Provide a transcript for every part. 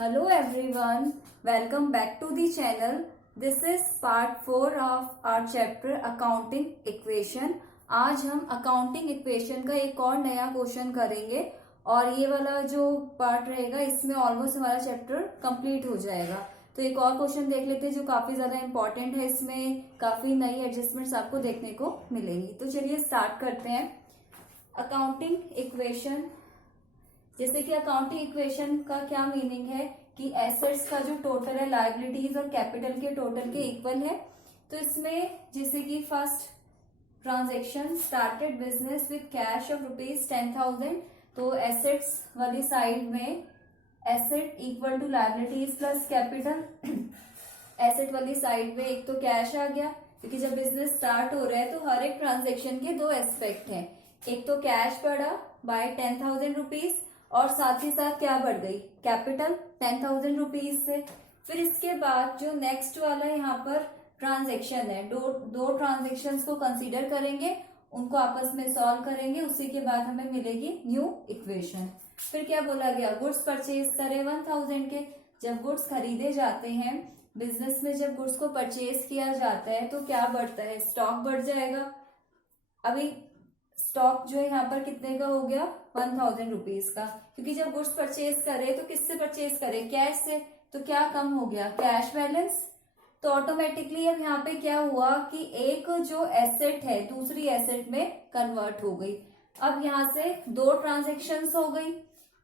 Hello everyone, welcome back to the channel. This is part 4 of our chapter Accounting Equation. आज हम accounting equation का एक और नया क्वेश्चन करेंगे और ये वाला जो पार्ट रहेगा इसमें ऑलमोस्ट हमारा चैप्टर कंप्लीट हो जाएगा। तो एक और क्वेश्चन देख लेते हैं जो काफी ज्यादा इंपॉर्टेंट है, इसमें काफी नई एडजस्टमेंट्स आपको देखने को मिलेंगी। तो चलिए स्टार्ट करते हैं। अकाउंटिंग इक्वेशन, जैसे कि अकाउंटिंग इक्वेशन का क्या मीनिंग है कि एसेट्स का जो टोटल है लायबिलिटीज और कैपिटल के टोटल के इक्वल है। तो इसमें जैसे कि first transaction started business with cash of ₹10,000, तो एसेट्स वाली साइड में asset equal to liabilities plus capital. Asset वाली साइड में एक तो कैश आ गया, क्योंकि जब बिजनेस स्टार्ट हो रहा है तो हर एक ट्रांजेक्शन के दो एस्पेक्ट हैं। एक तो कैश बढ़ा बाय 10,000 रुपीज और साथ ही साथ क्या बढ़ गई, कैपिटल 10,000 रुपीज से। फिर इसके बाद जो नेक्स्ट वाला यहाँ पर ट्रांजेक्शन है, दो ट्रांजेक्शन्स को कंसीडर करेंगे, उनको आपस में सॉल्व करेंगे, उसी के बाद हमें मिलेगी न्यू इक्वेशन। फिर क्या बोला गया, गुड्स परचेज करे 1,000 के। जब गुड्स खरीदे जाते हैं बिजनेस में, जब गुड्स को परचेज किया जाता है तो क्या बढ़ता है, स्टॉक बढ़ जाएगा। अभी स्टॉक जो है यहाँ पर कितने का हो गया, 1,000 रुपीज का, क्योंकि जब गुड्स परचेज करे तो किससे परचेज करे, कैश से। तो क्या कम हो गया, कैश बैलेंस। तो ऑटोमेटिकली अब यहाँ पे क्या हुआ कि एक जो एसेट है दूसरी एसेट में कन्वर्ट हो गई। अब यहाँ से दो ट्रांजेक्शन्स हो गई।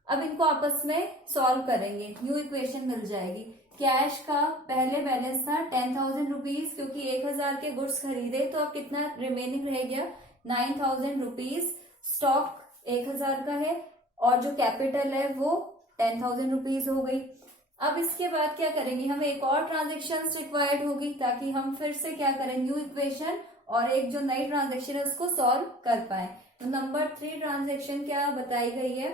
अब इनको आपस में सॉल्व करेंगे, न्यू इक्वेशन मिल जाएगी। कैश का पहले बैलेंस था 10,000 रुपीज, क्योंकि 1,000 के गुड्स खरीदे तो अब कितना रिमेनिंग रह गया, 9,000 रुपीज। स्टॉक 1,000 का है और जो कैपिटल है वो 10,000 रुपीज हो गई। अब इसके बाद क्या करेंगे, हमें एक और ट्रांजेक्शन रिक्वायर्ड होगी ताकि हम फिर से क्या करें, न्यू इक्वेशन और एक जो नई ट्रांजेक्शन है उसको सॉल्व कर पाए। तो नंबर 3 ट्रांजेक्शन क्या बताई गई है,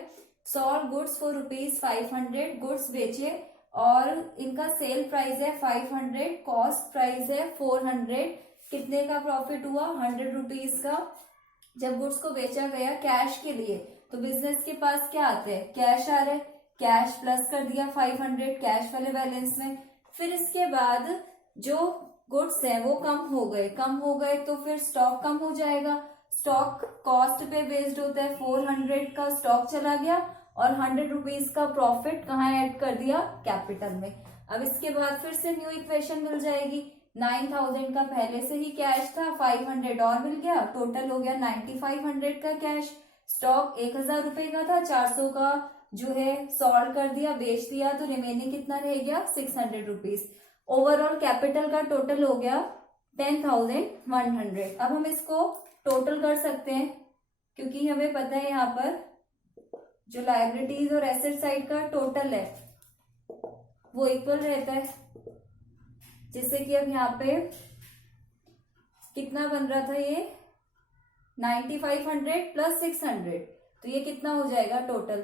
सॉल्व गुड्स फॉर ₹500। गुड्स बेचे और इनका सेल प्राइस है 500, कॉस्ट प्राइस है 400। कितने का प्रॉफिट हुआ, 100 रुपीज का। जब गुड्स को बेचा गया कैश के लिए तो बिजनेस के पास क्या आते हैं, कैश आ रहे, कैश प्लस कर दिया 500 कैश वाले बैलेंस में। फिर इसके बाद जो गुड्स है वो कम हो गए तो फिर स्टॉक कम हो जाएगा। स्टॉक कॉस्ट पे बेस्ड होता है, 400 का स्टॉक चला गया और 100 रुपीज का प्रॉफिट कहाँ ऐड कर दिया, कैपिटल में। अब इसके बाद फिर से न्यू इक्वेशन मिल जाएगी। 9,000 का पहले से ही कैश था, 500 और मिल गया, टोटल हो गया 9,500 का कैश। स्टॉक 1,000 रुपए का था, 400 का जो है सॉल्व कर दिया, बेच दिया, तो रिमेनिंग कितना रह गया, 600 रुपीज। ओवरऑल कैपिटल का टोटल हो गया 10,100। अब हम इसको टोटल कर सकते हैं, क्योंकि हमें पता है यहाँ पर जो लायबिलिटीज और एसेट साइड का टोटल है वो इक्वल रहता है। जैसे कि अब यहाँ पे कितना बन रहा था, ये 9,500 प्लस 600, तो ये कितना हो जाएगा टोटल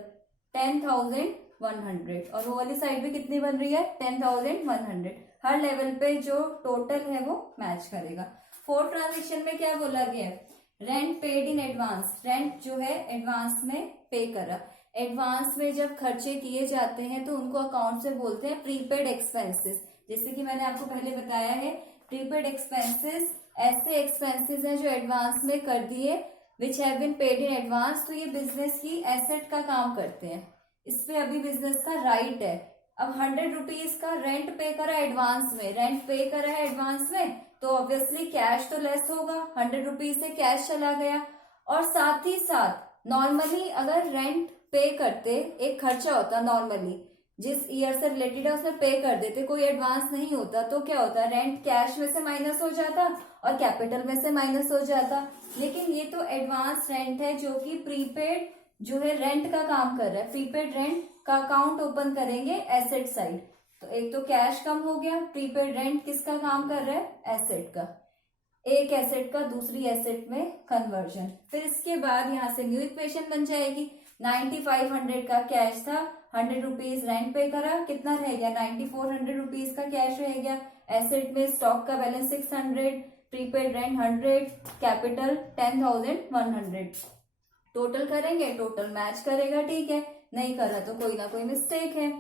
10,100। और वो वाली साइड भी कितनी बन रही है, 10,100। हर लेवल पे जो टोटल है वो मैच करेगा। फोर्थ ट्रांजेक्शन में क्या बोला गया है, rent paid in advance. Rent जो है एडवांस में पे करा। एडवांस में जब खर्चे किए जाते हैं तो उनको अकाउंट से बोलते हैं प्रीपेड एक्सपेंसेस। जैसे कि मैंने आपको पहले बताया है, प्रीपेड एक्सपेंसेस ऐसे एक्सपेंसेस हैं जो एडवांस में कर दिए, which have been paid in advance. तो ये बिजनेस की एसेट का काम करते हैं, इस पे अभी बिजनेस का राइट है। अब 100 रुपीज का रेंट पे करा एडवांस में, रेंट पे करा है एडवांस में, तो ऑब्वियसली कैश तो लेस होगा, 100 रुपीज से कैश चला गया। और साथ ही साथ नॉर्मली अगर रेंट पे करते, एक खर्चा होता नॉर्मली जिस ईयर से रिलेटेड है उसमें पे कर देते, कोई एडवांस नहीं होता, तो क्या होता, रेंट कैश में से माइनस हो जाता और कैपिटल में से माइनस हो जाता। लेकिन ये तो एडवांस रेंट है जो कि प्रीपेड जो है रेंट का काम कर रहा है। प्रीपेड रेंट का अकाउंट ओपन करेंगे एसेट साइड, तो एक तो कैश कम हो गया, प्रीपेड रेंट किसका काम कर रहा है, एसेट का। एक एसेट का दूसरी एसेट में कन्वर्जन। फिर इसके बाद यहाँ से न्यू इक्वेशन बन जाएगी। 9,500 का कैश था, 100 रुपीज रेंट पे करा, कितना रह गया, 9,400 रुपीज का कैश रह गया। एसेट में स्टॉक का balance 600, prepaid rent 100, capital 10,100। Total करेंगे, टोटल मैच करेगा, ठीक है, नहीं करा तो कोई ना कोई मिस्टेक है।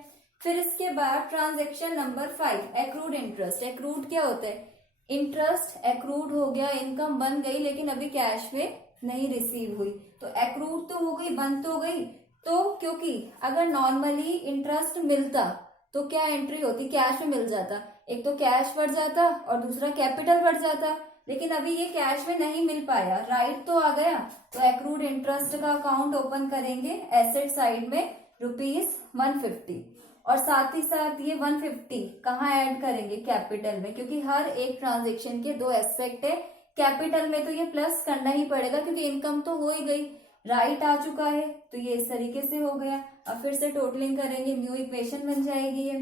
फिर इसके बाद transaction number 5, accrued interest. Accrued क्या होता है? इंटरेस्ट एक्रूड हो गया, इनकम बन गई लेकिन अभी कैश में नहीं रिसीव हुई, तो एक्रूड तो हो गई, बन तो गई। तो क्योंकि अगर नॉर्मली इंटरेस्ट मिलता तो क्या एंट्री होती? कैश में मिल जाता, एक तो कैश बढ़ जाता और दूसरा कैपिटल बढ़ जाता, लेकिन अभी ये कैश में नहीं मिल पाया, राइट तो आ गया, तो एक्रूड इंटरेस्ट का अकाउंट ओपन करेंगे एसेट साइड में ₹150, और साथ ही साथ ये 150 कहाँ ऐड करेंगे? कैपिटल में, क्योंकि हर एक ट्रांजेक्शन के दो एस्पेक्ट है। कैपिटल में तो ये प्लस करना ही पड़ेगा क्योंकि इनकम तो हो ही गई, राइट आ चुका है, तो ये इस तरीके से हो गया। अब फिर से टोटलिंग करेंगे, न्यू इक्वेशन बन जाएगी ये।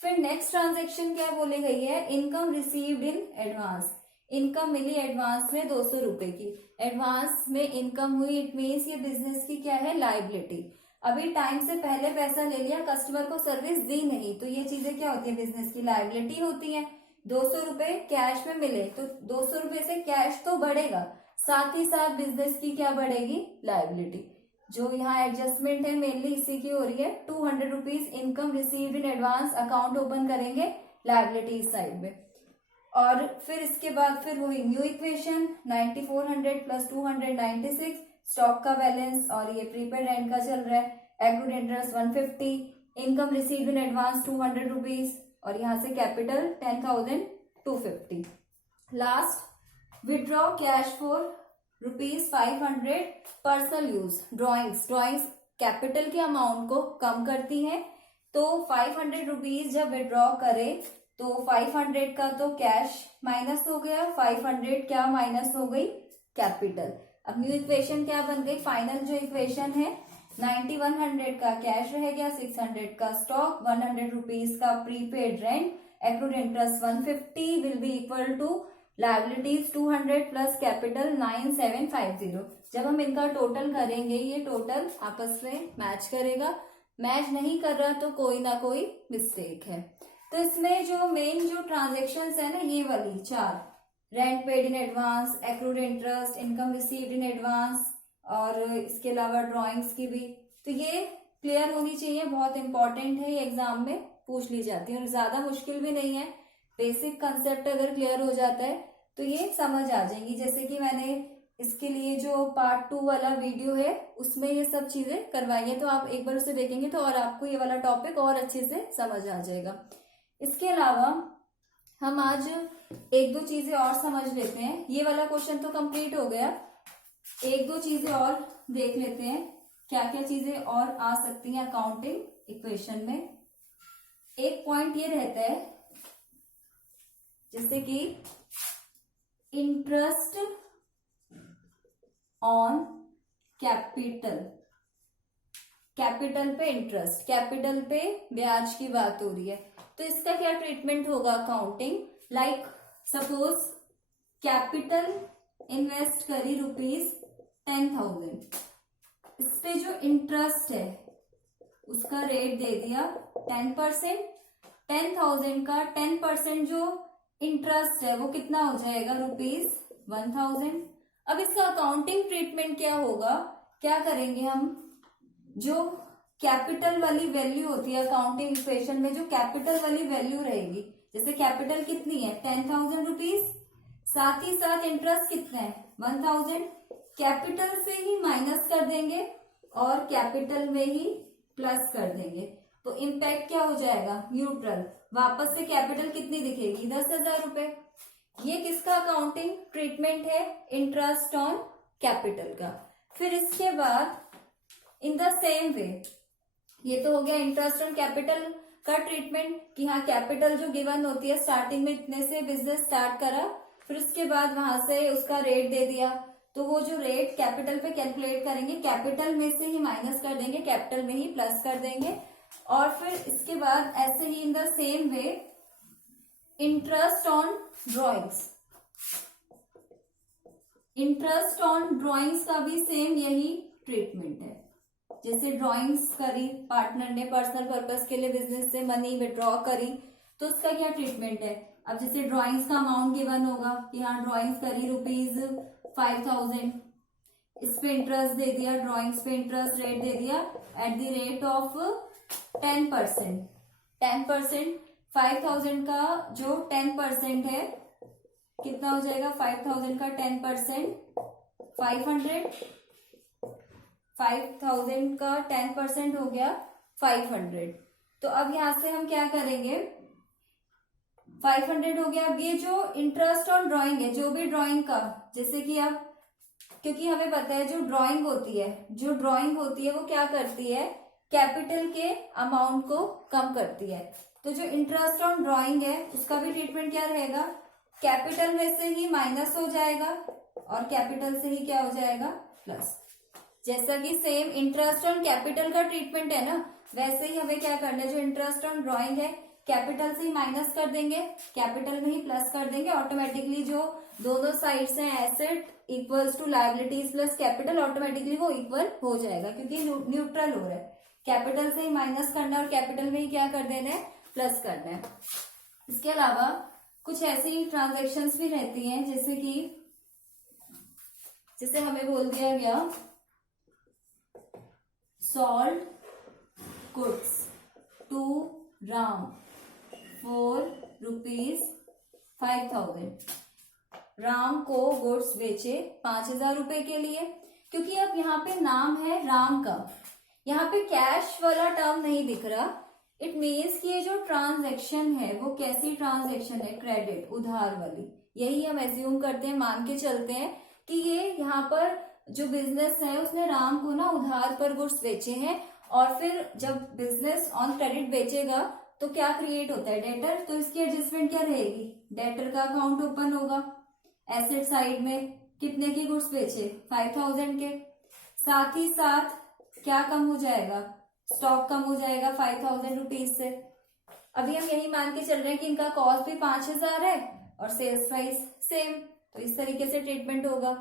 फिर नेक्स्ट ट्रांजेक्शन क्या बोली गई है? Income received in advance. Income मिली एडवांस में 200 रुपए की, एडवांस में इनकम हुई, इट मीन्स ये बिजनेस की क्या है? लायबिलिटी। अभी टाइम से पहले पैसा ले लिया, कस्टमर को सर्विस दी नहीं, तो ये चीजें क्या होती है? बिजनेस की लायबिलिटी होती है। 200 रुपए कैश में मिले तो 200 रुपए से कैश तो बढ़ेगा, साथ ही साथ बिजनेस की क्या बढ़ेगी? लायबिलिटी। जो यहाँ एडजस्टमेंट है मेनली इसी की हो रही है। 200 rupees income received in advance, account open करेंगे लायबिलिटी साइड में। और फिर इसके बाद फिर वही न्यू इक्वेशन 9400 प्लस 296, स्टॉक का बैलेंस और ये प्रीपेड रेंट का चल रहा है, accrued interest 150, income received in advance 200 rupees, और यहाँ से capital 10,250। Last withdraw cash for ₹500 personal use. Drawings capital के अमाउंट को कम करती हैं, तो 500 रुपीज जब विड्रॉ करे तो 500 का तो कैश माइनस हो गया, 500 क्या माइनस हो गई? कैपिटल। अब न्यू इक्वेशन क्या बन गई? फाइनल जो इक्वेशन है 9100 का कैश रह गया, 600 का स्टॉक, 100 रुपीज का prepaid rent, accrued interest 150 will be equal to liabilities 200 plus capital 9750। जब हम इनका टोटल करेंगे ये टोटल आपस में मैच करेगा, मैच नहीं कर रहा तो कोई ना कोई मिस्टेक है। तो इसमें जो मेन जो ट्रांजेक्शन्स है ना, ये वाली 4, rent paid in advance, accrued interest, income received in advance, और इसके अलावा ड्राइंग्स की भी, तो ये क्लियर होनी चाहिए, बहुत इंपॉर्टेंट है, ये एग्जाम में पूछ ली जाती है और ज्यादा मुश्किल भी नहीं है। बेसिक कंसेप्ट अगर क्लियर हो जाता है तो ये समझ आ जाएंगी। जैसे कि मैंने इसके लिए जो पार्ट 2 वाला वीडियो है उसमें ये सब चीजें करवाई है, तो आप एक बार उसे देखेंगे तो और आपको ये वाला टॉपिक और अच्छे से समझ आ जाएगा। इसके अलावा हम आज एक दो चीजें और समझ लेते हैं। ये वाला क्वेश्चन तो कंप्लीट हो गया, एक दो चीजें और देख लेते हैं क्या क्या चीजें और आ सकती हैं अकाउंटिंग इक्वेशन में। एक पॉइंट ये रहता है जैसे कि इंटरेस्ट ऑन कैपिटल, कैपिटल पे इंटरेस्ट, कैपिटल पे ब्याज की बात हो रही है, तो इसका क्या ट्रीटमेंट होगा accounting? Like suppose capital invest करी ₹10,000, इस पे जो इंटरेस्ट है उसका रेट दे दिया 10%, 10,000 का 10% जो इंटरेस्ट है वो कितना हो जाएगा? ₹1,000। अब इसका अकाउंटिंग ट्रीटमेंट क्या होगा? क्या करेंगे हम? जो कैपिटल वाली वैल्यू होती है अकाउंटिंग इक्वेशन में, जो कैपिटल वाली वैल्यू रहेगी, जैसे कैपिटल कितनी है? 10,000 रुपीज, साथ ही साथ इंटरेस्ट कितना है? 1,000, कैपिटल से ही माइनस कर देंगे और कैपिटल में ही प्लस कर देंगे, तो इम्पैक्ट क्या हो जाएगा? न्यूट्रल। वापस से कैपिटल कितनी दिखेगी? 10,000 रुपए। ये किसका अकाउंटिंग ट्रीटमेंट है? इंटरेस्ट ऑन कैपिटल का। फिर इसके बाद इन द सेम वे, ये तो हो गया इंटरेस्ट ऑन कैपिटल का ट्रीटमेंट कि हाँ कैपिटल जो गिवन होती है स्टार्टिंग में इतने से बिजनेस स्टार्ट करा, फिर उसके बाद वहां से उसका रेट दे दिया, तो वो जो रेट कैपिटल पे कैलकुलेट करेंगे, कैपिटल में से ही माइनस कर देंगे, कैपिटल में ही प्लस कर देंगे, और फिर इसके बाद ऐसे ही in the same way interest on drawings, interest on drawings का भी सेम यही ट्रीटमेंट है। जैसे ड्रॉइंग्स करी पार्टनर ने पर्सनल पर्पस के लिए बिजनेस से मनी विड्रॉ करी, तो उसका क्या ट्रीटमेंट है? अब जैसे ड्रॉइंग्स का अमाउंट गिवन होगा कि हाँ ड्रॉइंग्स करी ₹5,000, इस पे इंटरेस्ट दे दिया, ड्रॉइंग्स पे इंटरेस्ट रेट दे दिया एट द रेट ऑफ 10%, 10%, 5000 का जो 10% है कितना हो जाएगा, 5000 का 10% 500, 5000 का 10% हो गया 500। तो अब यहां से हम क्या करेंगे, 500 हो गया। अब ये जो इंटरेस्ट ऑन ड्राइंग है, जो भी ड्राइंग का, जैसे कि अब क्योंकि हमें पता है जो ड्राइंग होती है वो क्या करती है, कैपिटल के अमाउंट को कम करती है। तो जो इंटरेस्ट ऑन ड्राइंग है उसका भी ट्रीटमेंट क्या रहेगा, कैपिटल में से ही माइनस हो जाएगा और कैपिटल से ही क्या हो जाएगा, प्लस। जैसा कि सेम इंटरेस्ट ऑन कैपिटल का ट्रीटमेंट है ना, वैसे ही हमें क्या करना है, जो इंटरेस्ट ऑन ड्राइंग है कैपिटल से ही माइनस कर देंगे, कैपिटल में ही प्लस कर देंगे। ऑटोमेटिकली जो दोनों साइड्स हैं asset equals to liabilities plus capital, automatically वो इक्वल हो जाएगा क्योंकि न्यूट्रल हो रहा है। कैपिटल से ही माइनस करना है और कैपिटल में ही क्या कर देना है, प्लस करना है। इसके अलावा कुछ ऐसी ट्रांजेक्शन्स भी रहती हैं जैसे हमें बोल दिया गया sold goods to Ram for ₹5,000। Ram को गुड्स बेचे 5,000 रुपए के लिए। क्योंकि अब यहाँ पे नाम है राम का, यहाँ पे कैश वाला टर्म नहीं दिख रहा, इट मीन्स कि ये जो ट्रांजैक्शन है वो कैसी ट्रांजैक्शन है, क्रेडिट, उधार वाली। यही हम एज्यूम करते हैं, मान के चलते हैं कि ये यहाँ पर जो बिजनेस है उसने राम को ना उधार पर गुड्स बेचे हैं, और फिर जब बिजनेस ऑन क्रेडिट बेचेगा तो क्या क्रिएट होता है, डेटर। तो इसकी एडजस्टमेंट क्या रहेगी, डेटर का अकाउंट ओपन होगा। एसेट साइड में कितने की गुड्स बेचे, 5,000 के, साथ ही साथ क्या कम हो जाएगा, स्टॉक कम हो जाएगा 5,000 रुपीज से। अभी हम यही मान के चल रहे हैं कि इनका कॉस्ट भी 5,000 है और सेल्स प्राइस सेम, तो इस तरीके से ट्रीटमेंट होगा।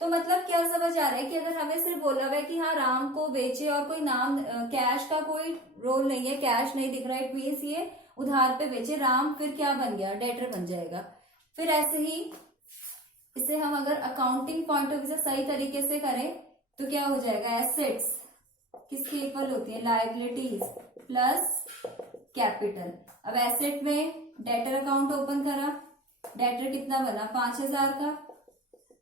तो मतलब क्या समझ आ रहा है कि अगर हमें सिर्फ बोला हुआ है कि हाँ राम को बेचे और कोई नाम, कैश का कोई रोल नहीं है, कैश नहीं दिख रहा है, इट मीन्स ये उधार पे बेचे राम, फिर क्या बन गया, डेटर बन जाएगा। फिर ऐसे ही इसे हम अगर अकाउंटिंग पॉइंट ऑफ व्यू से सही तरीके से करें तो क्या हो जाएगा, एसेट्स किसकी इक्वल होती है, लायबिलिटीज प्लस कैपिटल। अब एसेट में डेटर अकाउंट ओपन करा, डेटर कितना बना, 5,000 का,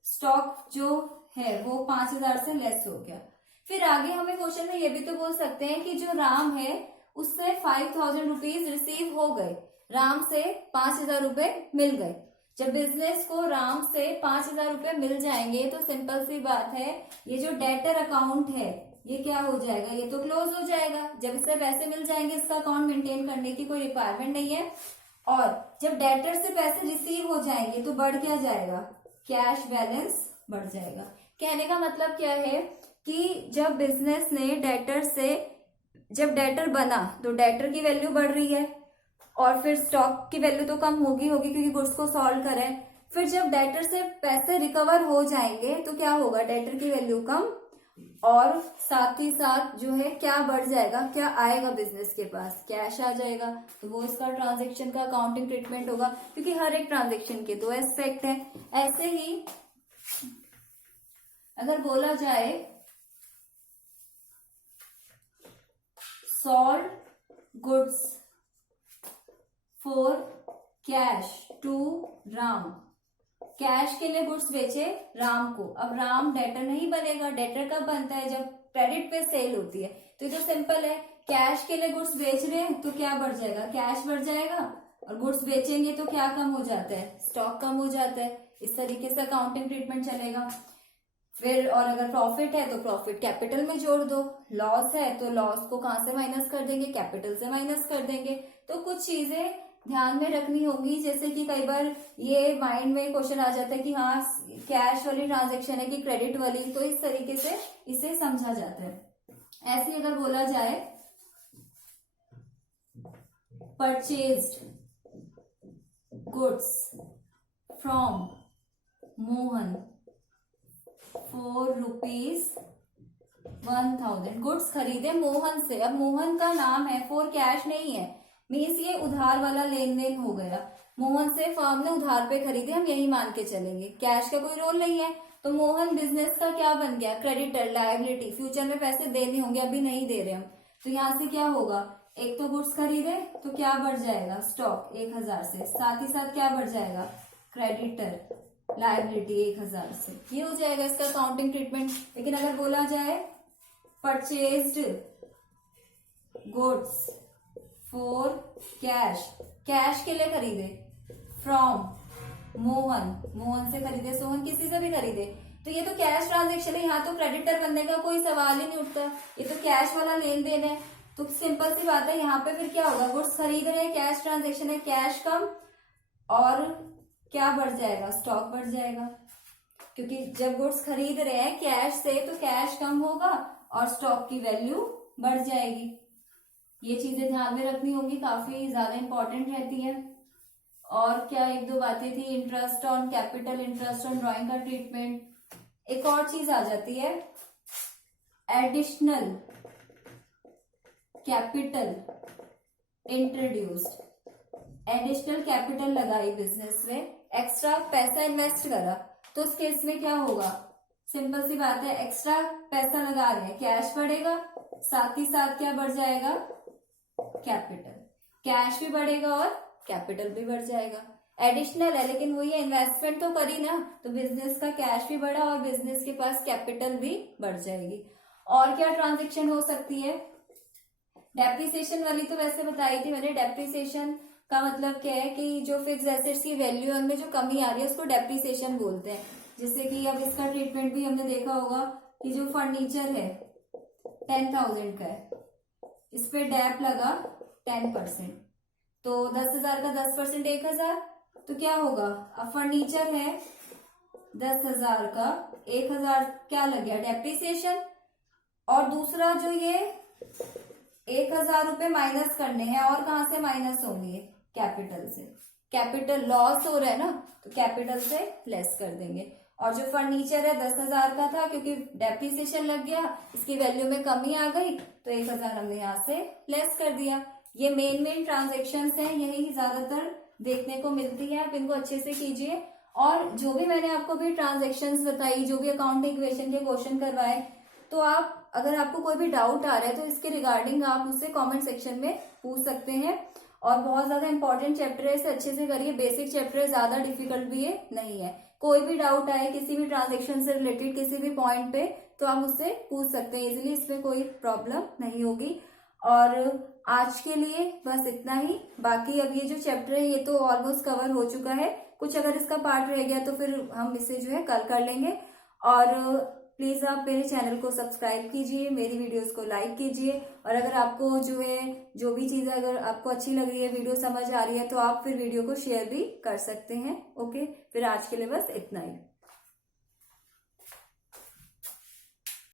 स्टॉक जो है वो 5,000 से लेस हो गया। फिर आगे हमें क्वेश्चन में ये भी तो बोल सकते हैं कि जो राम है उससे 5,000 रुपीज रिसीव हो गए, राम से 5,000 रुपए मिल गए। जब बिजनेस को राम से 5,000 रुपए मिल जाएंगे तो सिंपल सी बात है, ये जो डेटर अकाउंट है ये क्या हो जाएगा, ये तो क्लोज हो जाएगा। जब इससे पैसे मिल जाएंगे, इसका अकाउंट मेंटेन करने की कोई रिक्वायरमेंट नहीं है। और जब डेटर से पैसे रिसीव हो जाएंगे तो बढ़ क्या जाएगा, कैश बैलेंस बढ़ जाएगा। कहने का मतलब क्या है कि जब बिजनेस ने डेटर से, जब डेटर बना तो डेटर की वैल्यू बढ़ रही है और फिर स्टॉक की वैल्यू तो कम होगी क्योंकि गुड्स को सॉल्व करें। फिर जब डेटर से पैसे रिकवर हो जाएंगे तो क्या होगा, डेटर की वैल्यू कम और साथ ही साथ जो है क्या बढ़ जाएगा, क्या आएगा बिजनेस के पास, कैश आ जाएगा। तो वो इसका ट्रांजैक्शन का अकाउंटिंग ट्रीटमेंट होगा, क्योंकि हर एक ट्रांजैक्शन के दो एस्पेक्ट है। ऐसे ही अगर बोला जाए sold goods for cash to Ram, cash के लिए गुड्स बेचे राम को। अब राम डेटर नहीं बनेगा, डेटर कब बनता है, जब क्रेडिट पे सेल होती है। तो ये तो सिंपल है, कैश के लिए गुड्स बेच रहे हैं तो क्या बढ़ जाएगा, कैश बढ़ जाएगा, और गुड्स बेचेंगे तो क्या कम हो जाता है, स्टॉक कम हो जाता है। इस तरीके से अकाउंटिंग ट्रीटमेंट चलेगा। फिर और अगर प्रॉफिट है तो प्रॉफिट कैपिटल में जोड़ दो, लॉस है तो लॉस को कहां से माइनस कर देंगे, कैपिटल से माइनस कर देंगे। तो कुछ चीजें ध्यान में रखनी होगी, जैसे कि कई बार ये माइंड में क्वेश्चन आ जाता है कि हाँ कैश वाली ट्रांजैक्शन है कि क्रेडिट वाली, तो इस तरीके से इसे समझा जाता है। ऐसे अगर बोला जाए purchased goods from Mohan for ₹1,000, goods खरीदे मोहन से। अब मोहन का नाम है, फॉर कैश नहीं है, मीन्स ये उधार वाला लेन देन हो गया। मोहन से फर्म ने उधार पे खरीदे, हम यही मान के चलेंगे, कैश का कोई रोल नहीं है। तो मोहन बिजनेस का क्या बन गया, क्रेडिटर, लायबिलिटी, फ्यूचर में पैसे देने होंगे, अभी नहीं दे रहे हम। तो यहाँ से क्या होगा, एक तो गुड्स खरीदे तो क्या बढ़ जाएगा, स्टॉक 1000 से, साथ ही साथ क्या बढ़ जाएगा, क्रेडिटर लायबिलिटी 1000 से। ये हो जाएगा इसका अकाउंटिंग ट्रीटमेंट। लेकिन अगर बोला जाए purchased goods for cash, cash के लिए खरीदे, फ्रॉम मोहन, मोहन से खरीदे, सोहन किसी से भी खरीदे, तो ये तो कैश ट्रांजेक्शन है, यहाँ तो क्रेडिटर बनने का कोई सवाल ही नहीं उठता, ये तो कैश वाला लेन देन है। तो सिंपल सी बात है, यहाँ पे फिर क्या होगा, गुड्स खरीद रहे हैं, कैश ट्रांजेक्शन है, कैश कम और क्या बढ़ जाएगा, स्टॉक बढ़ जाएगा। क्योंकि जब गुड्स खरीद रहे हैं कैश से तो कैश कम होगा और स्टॉक की वैल्यू बढ़ जाएगी। ये चीजें ध्यान में रखनी होंगी, काफी ज्यादा इंपॉर्टेंट रहती है। और क्या एक दो बातें थी, interest on capital, interest on drawing का ट्रीटमेंट। एक और चीज आ जाती है, additional capital introduced, additional capital लगाई बिजनेस में, एक्स्ट्रा पैसा इन्वेस्ट करा, तो उस केस में क्या होगा, सिंपल सी बात है, एक्स्ट्रा पैसा लगा रहे हैं, कैश बढ़ेगा, साथ ही साथ क्या बढ़ जाएगा, कैपिटल, कैश भी बढ़ेगा और कैपिटल भी बढ़ जाएगा। एडिशनल है लेकिन वो ये इन्वेस्टमेंट तो करी ना, तो बिजनेस का कैश भी बढ़ा और बिजनेस के पास कैपिटल भी बढ़ जाएगी। और क्या ट्रांजेक्शन हो सकती है, डेप्रिसिएशन वाली तो वैसे बताई थी मैंने। डेप्रिसिएशन का मतलब क्या है कि जो फिक्स एसेट्स की वैल्यू उनमें जो कमी आ रही है उसको डेप्रिसिएशन बोलते हैं। जैसे कि अब इसका ट्रीटमेंट भी हमने देखा होगा कि जो फर्नीचर है 10,000 का है, इस पे डेप लगा 10%, तो 10,000 का 10% 1,000, तो क्या होगा, अब फर्नीचर है 10,000 का 1,000 क्या लग गया, डेप्रिसिएशन। और दूसरा जो ये 1,000 रुपए माइनस करने हैं, और कहां से माइनस होंगे, कैपिटल से, कैपिटल लॉस हो रहा है ना, तो कैपिटल से लेस कर देंगे। और जो फर्नीचर है 10,000 का था, क्योंकि डेप्रिसिएशन लग गया, इसकी वैल्यू में कमी आ गई, तो 1,000 हमने यहाँ से लेस कर दिया। ये मेन ट्रांजेक्शंस हैं, यही ज्यादातर देखने को मिलती है, आप इनको अच्छे से कीजिए। और जो भी मैंने आपको भी ट्रांजेक्शंस बताई, जो भी अकाउंटिंग इक्वेशन के क्वेश्चन करवाए, तो आप अगर आपको कोई भी डाउट आ रहा है तो इसके रिगार्डिंग आप मुझसे कमेंट सेक्शन में पूछ सकते हैं। और बहुत ज्यादा इंपॉर्टेंट चैप्टर है, इसे अच्छे से करिए, बेसिक चैप्टर है, ज्यादा डिफिकल्ट भी ये नहीं है। कोई भी डाउट आए किसी भी ट्रांजेक्शन से रिलेटेड किसी भी पॉइंट पे, तो आप मुझसे पूछ सकते हैं इजीली, इसमें कोई प्रॉब्लम नहीं होगी। और आज के लिए बस इतना ही। बाकी अब ये जो चैप्टर है ये तो ऑलमोस्ट कवर हो चुका है, कुछ अगर इसका पार्ट रह गया तो फिर हम इसे जो है कल कर लेंगे। और प्लीज आप मेरे चैनल को सब्सक्राइब कीजिए, मेरी वीडियोस को लाइक कीजिए, और अगर आपको जो है जो भी चीजें अगर आपको अच्छी लग रही है, वीडियो समझ आ रही है, तो आप फिर वीडियो को शेयर भी कर सकते हैं। ओके, फिर आज के लिए बस इतना ही।